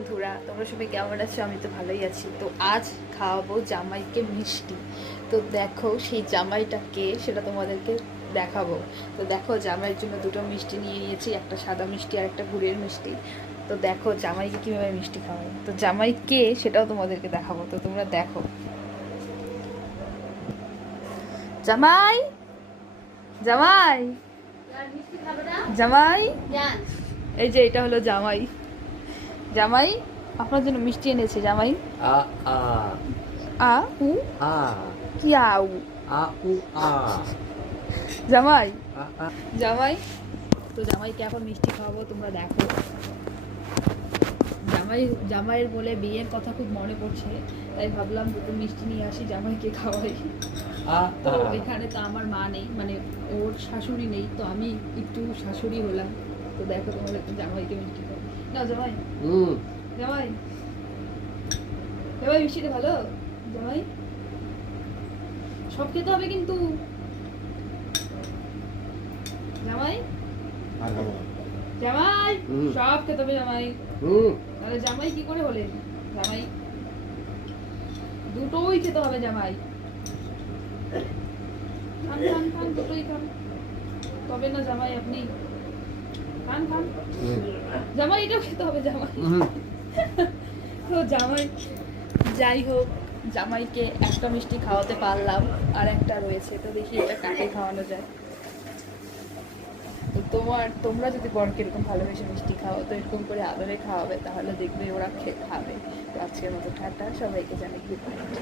বন্ধুরা, তোমরা সবাই কেমন আছো? আমি তো ভালোই আছি। তো আজ খাওয়াবো জামাইকে মিষ্টি। তো দেখো সেই জামাইটাকে, সেটা তোমাদেরকে দেখাবো। তো দেখো জামাইয়ের জন্য দুটো মিষ্টি নিয়ে নিয়েছি, একটা সাদা মিষ্টি আর একটা গুড়ের মিষ্টি। তো দেখো জামাইকে কীভাবে মিষ্টি খাওয়াবো, তো জামাই কে সেটাও তোমাদেরকে দেখাবো। তো তোমরা দেখো। জামাই, জামাই, জামাই, এই যে এটা হলো জামাই। জামাই আপনার জন্য মিষ্টি এনেছে। জামাই আ আ আ উ আ কি আউ? আ উ আ জামাই, আ আ জামাই, তো জামাইকে এখন মিষ্টি খাওয়াবো, তোমরা দেখো। জামাইয়ের বলে বিয়ের কথা খুব মনে পড়ছে, তাই ভাবলাম দুটো মিষ্টি নিয়ে আসি, জামাইকে খাওয়াই। তো এখানে তো আমার মা নেই, মানে ওর শাশুড়ি নেই, তো আমি একটু শাশুড়ি হলাম। তো দেখো তোমাদের জামাইকে মিষ্টি খাওয়াই। না জামাই, জামাই, জামাই মিষ্টিটা ভালো। জামাই সব খেতে হবে কিন্তু। জামাই, জামাই সব খেতে হবে। জামাই, তাহলে জামাই কি করে হলেন? জামাই দুটোই খেতে হবে। জামাই খান খান খান, দুটোই খান, তবে না জামাই আপনি খান খান। জামাই এটাও খেতে হবে। জামাই তো জামাই, যাই হোক, জামাইকে একটা মিষ্টি খাওয়াতে পারলাম, আর একটা রয়েছে, তো দেখি এটা কাকে খাওয়ানো যায়। তো তোমরা যদি বরকে এরকম ভালোবেসে মিষ্টি খাওয়াও, তো এরকম করে আদরে খাওয়াবে, তাহলে দেখবে ওরা খাবে। তো আজকের মতো টাটা, সবাইকে জানাই গুড নাইট।